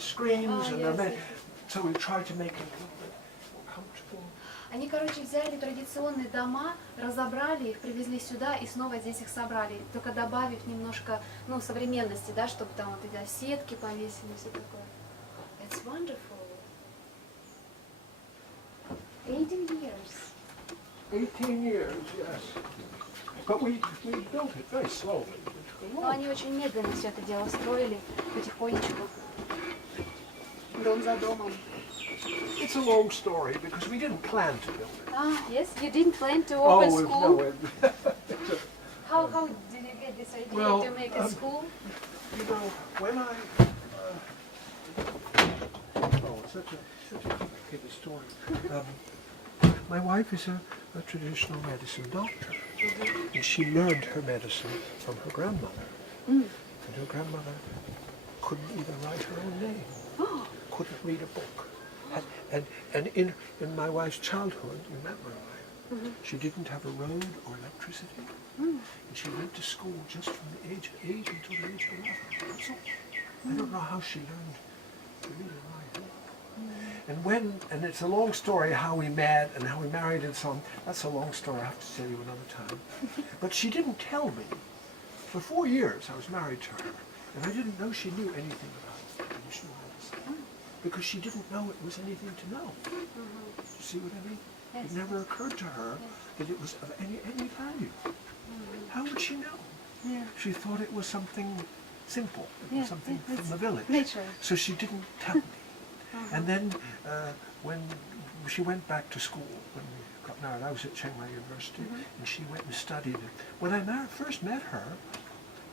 screams, so we tried to make it a little bit more comfortable. Они, короче, взяли традиционные дома, разобрали их, привезли сюда и снова здесь их собрали, только добавив немножко, ну, современности, да, чтобы там вот эти сетки повесили, все такое. It's wonderful. 18 years. 18 years, yes. But we built it very slowly. Но они очень медленно все это дело строили, потихонечку, дом за домом. It's a long story because we didn't plan to build it. Ah, yes, you didn't plan to open school? No, How did you get this idea to make a school? You know, when I... it's such a complicated story. My wife is a traditional medicine doctor, and she learned her medicine from her grandmother. And her grandmother couldn't even write her own name, couldn't read a book. And in my wife's childhood, you met my wife, she didn't have a road or electricity, and she went to school just from the age of 8 until the age of 11. That's all. I don't know how she learned to read and write. And it's a long story how we met and how we married and so on. That's a long story, I have to tell you another time. But she didn't tell me. For 4 years I was married to her, and I didn't know she knew anything about traditional medicine. Because she didn't know it was anything to know. You see what I mean? It never occurred to her that it was of any value. How would she know? She thought it was something simple, something from the village. Nature. So she didn't tell me. And then when she went back to school, when we got married, I was at Chiang Mai University, and she went and studied it. When I first met her,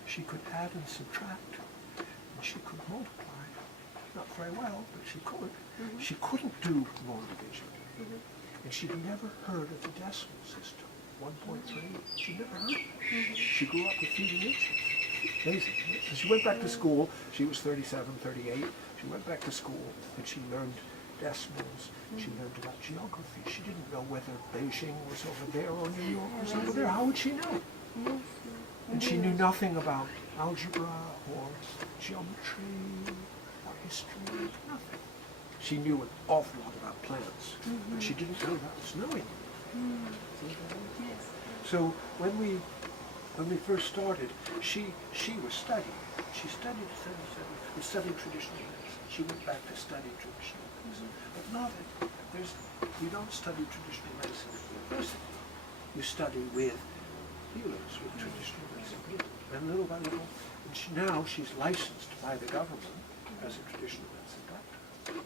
she could add and subtract, and she could multiply. Not very well, but she could. She couldn't do long division. And she'd never heard of the decimal system. 1.3, she'd never heard of it. She grew up with feeding inches. Amazing. So she went back to school, she was 37, 38. She went back to school and she learned decimals. She learned about geography. She didn't know whether Beijing was over there or New York was over there. How would she know? And she knew nothing about algebra or geometry, history, nothing. She knew an awful lot about plants, but she didn't know that was knowing. So when we first started, she was studying. She studied traditional medicine. She went back to study traditional medicine, but you don't study traditional medicine at university. You study with healers, with traditional medicine healers, and little by little. And now she's licensed by the government as a traditional medicine doctor.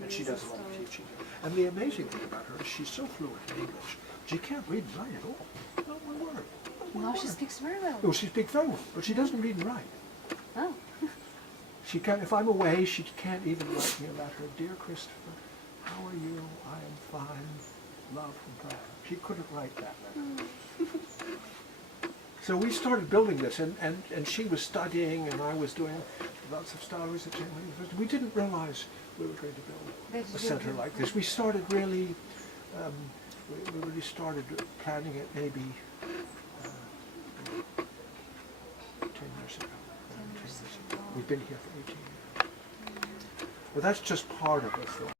And she does a lot of teaching. And the amazing thing about her is she's so fluent in English, she can't read and write at all. Not one word. No, she speaks very well. No, she speaks very well, but she doesn't read and write. Oh. She can't, if I'm away, she can't even write me a letter. Dear Christopher, how are you? I am fine. Love from Prague. She couldn't write that letter. So we started building this, and she was studying, and I was doing lots of studies at Centr. We didn't realize we were going to build a center like this. We started really, we really started planning it maybe 10 years ago. We've been here for 18 years. But that's just part of it.